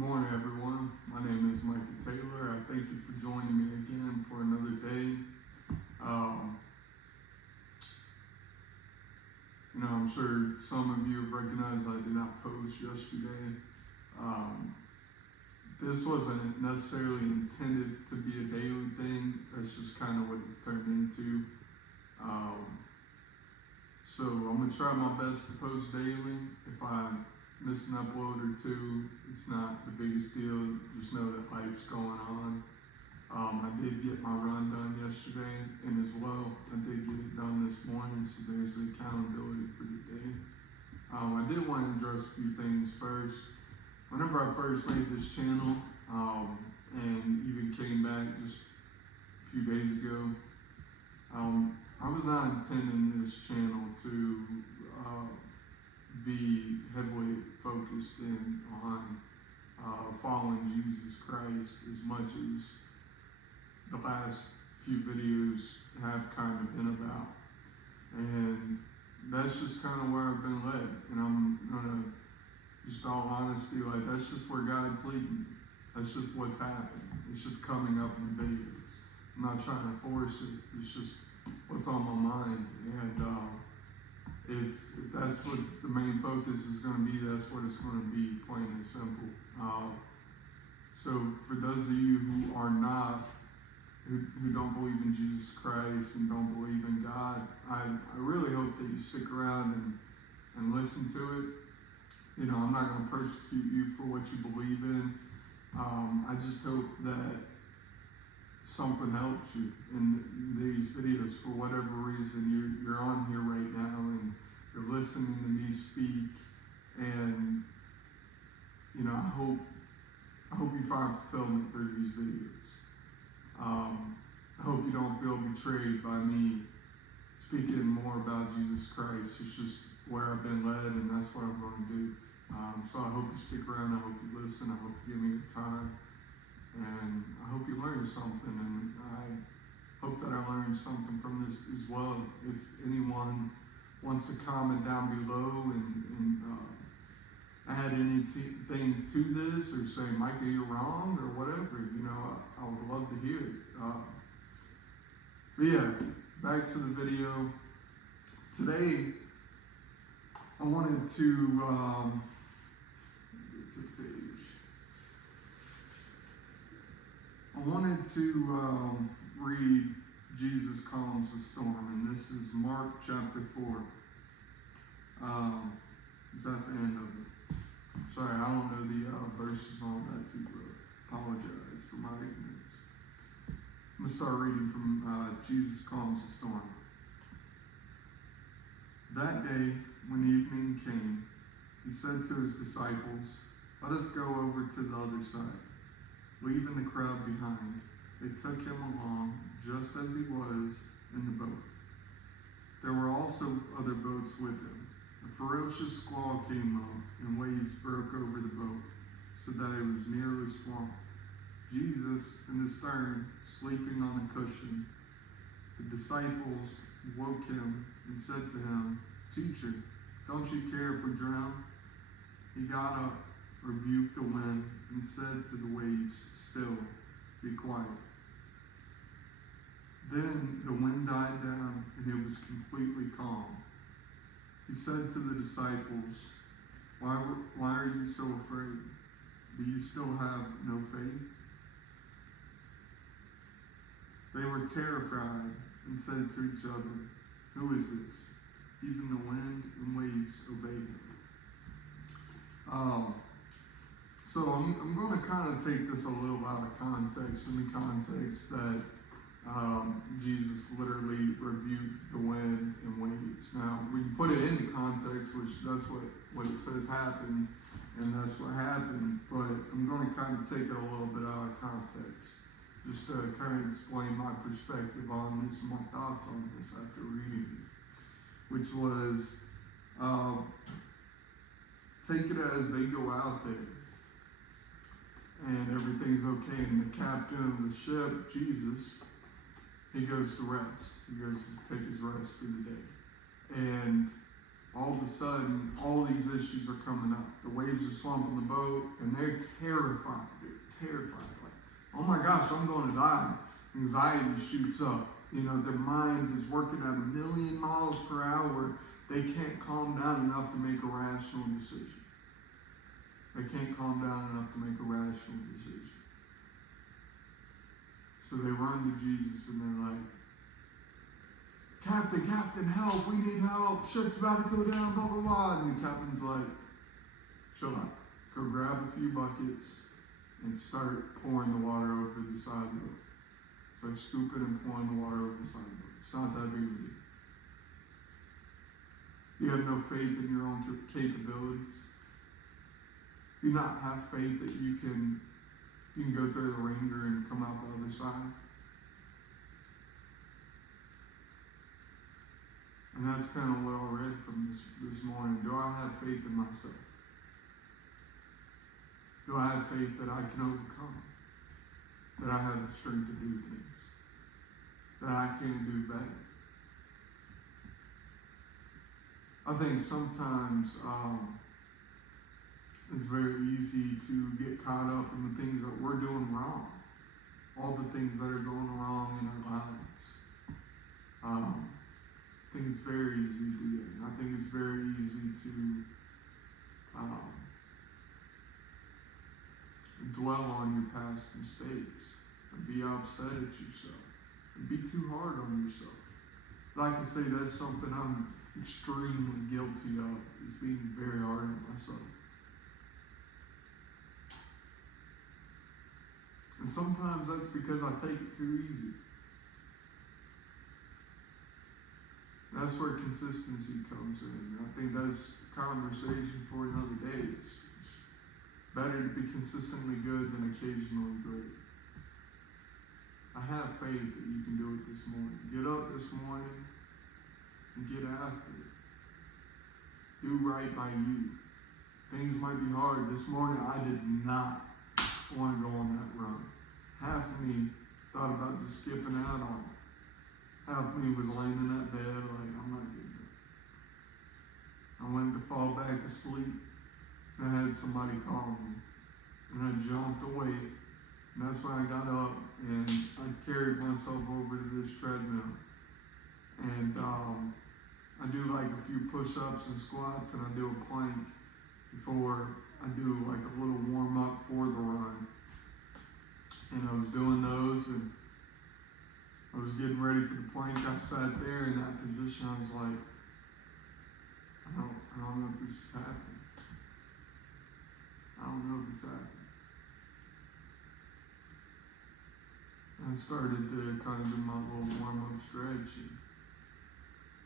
morning, everyone. My name is Micah Taylor. I thank you for joining me again for another day. I'm sure some of you have recognized I did not post yesterday. This wasn't necessarily intended to be a daily thing. That's just kind of what it's turned into. So I'm going to try my best to post daily. If I miss an upload or two, it's not the biggest deal. Just know that life's going on. I did get my run done yesterday, and as well, I did get it done this morning, so there's the accountability for today. I did want to address a few things first. Whenever I first made this channel, and even came back just a few days ago, I was not intending this channel to be heavily focused in on following Jesus Christ as much as the last few videos have kind of been about. And that's just kind of where I've been led. And I'm going to, just all honesty, like that's just where God's leading me. That's just what's happened. It's just coming up in the videos. I'm not trying to force it. It's just what's on my mind. And if that's what the main focus is going to be, that's what it's going to be, plain and simple. So for those of you who are not, who don't believe in Jesus Christ and don't believe in God, I really hope that you stick around and listen to it. I'm not going to persecute you for what you believe in. I just hope that something helps you in these videos for whatever reason you're on here right now and you're listening to me speak. And I hope you find fulfillment through these videos. I hope you don't feel betrayed by me speaking more about Jesus Christ. It's just where I've been led, and that's what I'm going to do. So I hope you stick around. I hope you listen. I hope you give me your time. And I hope you learn something. And I hope that I learned something from this as well. If anyone wants to comment down below and add anything to this or say, Micah, you're wrong or whatever, I would love to hear it. But yeah, back to the video. Today, I wanted to, it's a page. I wanted to read Jesus Calms the Storm, and this is Mark chapter 4. Is that the end of it? Sorry, I don't know the verses on that too, but apologize for my ignorance. I'm going to start reading from Jesus Calms the Storm. That day, when evening came, he said to his disciples, "Let us go over to the other side." Leaving the crowd behind, they took him along just as he was in the boat. There were also other boats with him. A ferocious squall came up, and waves broke over the boat, so that it was nearly swamped. Jesus in the stern, sleeping on a cushion. The disciples woke him and said to him, "Teacher, don't you care if we drown?" He got up, rebuked the wind, and said to the waves, "Still, be quiet." Then the wind died down, and it was completely calm. He said to the disciples, Why are you so afraid? Do you still have no faith?" They were terrified and said to each other, "Who is this? Even the wind and waves obey him." So I'm going to kind of take this a little out of context, in the context that Jesus literally rebuked the wind and waves. Now, we can put it into context, which that's what it says happened, and that's what happened, but I'm going to kind of take it a little bit out of context, just to kind of explain my perspective on this, my thoughts on this after reading it, which was, take it as they go out there, and everything's okay, and the captain of the ship, Jesus, he goes to rest. He goes to take his rest for the day. And all of a sudden, all these issues are coming up. The waves are swamping the boat, and they're terrified. They're terrified. Like, oh my gosh, I'm going to die. Anxiety shoots up. You know, their mind is working at 1,000,000 miles per hour. They can't calm down enough to make a rational decision. They can't calm down enough to make a rational decision. So they run to Jesus and they're like, Captain, help, we need help. Ship's about to go down, blah, blah, blah. And the captain's like, chill out. Go grab a few buckets and start pouring the water over the side of the boat. So they're scooping and pouring the water over the side of the boat. It's not that big of a deal. You have no faith in your own capabilities. You not have faith that you can go through the ringer and come out the other side. And that's kind of what I read from this morning. Do I have faith in myself? Do I have faith that I can overcome? That I have the strength to do things? That I can do better? I think sometimes it's very easy to get caught up in the things that we're doing wrong. All the things that are going wrong in our lives. I think it's very easy to do that. I think it's very easy to dwell on your past mistakes and be upset at yourself and be too hard on yourself. Like I say, that's something I'm extremely guilty of, is being very hard on myself. And sometimes that's because I take it too easy. That's where consistency comes in. I think that's a conversation for another day. It's better to be consistently good than occasionally great. I have faith that you can do it this morning. Get up this morning and get after it. Do right by you. Things might be hard. This morning I did not want to go on that run. Half of me thought about just skipping out on it. Half of me was laying in that bed like, I'm not getting it. I went to fall back asleep, and I had somebody call me. And I jumped awake. And that's when I got up, and I carried myself over to this treadmill. And I do like a few push-ups and squats, and I do a plank before I do like a little warm-up for the run. And I was doing those, and I was getting ready for the plank. I sat there in that position. I was like, I don't know if this is happening. I don't know if it's happening. And I started to kind of do my little warm-up stretch. And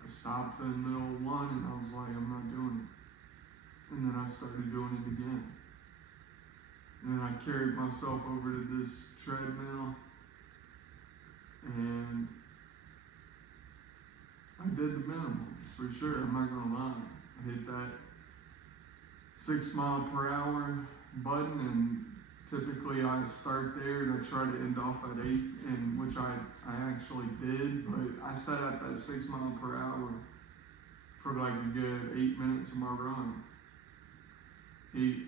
I stopped in the middle of one, and I was like, I'm not doing it. And then I started doing it again. And then I carried myself over to this treadmill, and I did the minimum, for sure. I'm not going to lie. I hit that 6 mile per hour button, and typically I start there and I try to end off at 8, and which I actually did, but I sat at that 6 mile per hour for like a good 8 minutes of my run. 8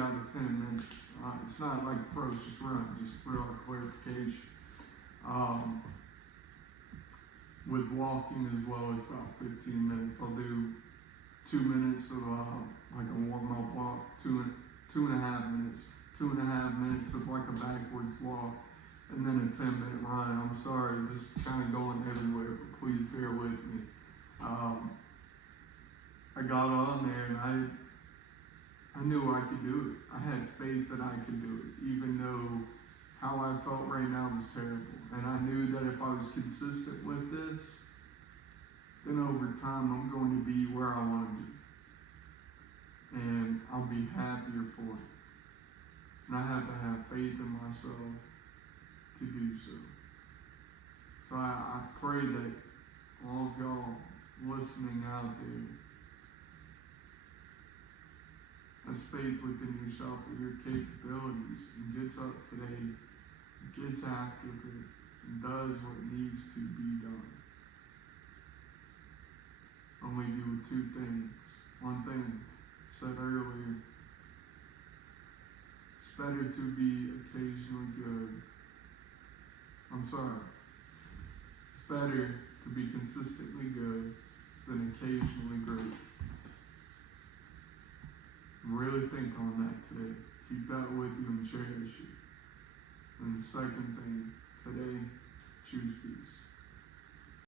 out of 10 minutes. It's not like a ferocious run, just for our clarification. With walking as well, it's about 15 minutes. I'll do 2 minutes of like a warm-up walk, 2.5 minutes, 2.5 minutes of like a backwards walk, and then a 10-minute run. I'm sorry, this is kind of going everywhere, but please bear with me. I got on there and I knew I could do it. I had faith that I could do it, even though how I felt right now was terrible. And I knew that if I was consistent with this, then over time I'm going to be where I want to be. And I'll be happier for it. And I have to have faith in myself to do so. So I pray that all of y'all listening out there has faith within yourself and your capabilities and gets up today, gets after it, and does what needs to be done. I'll leave you with two things. One thing I said earlier, it's better to be occasionally good. It's better to be consistently good than occasionally great. Really think on that today. Keep that with you and cherish it. And the second thing, today, choose peace.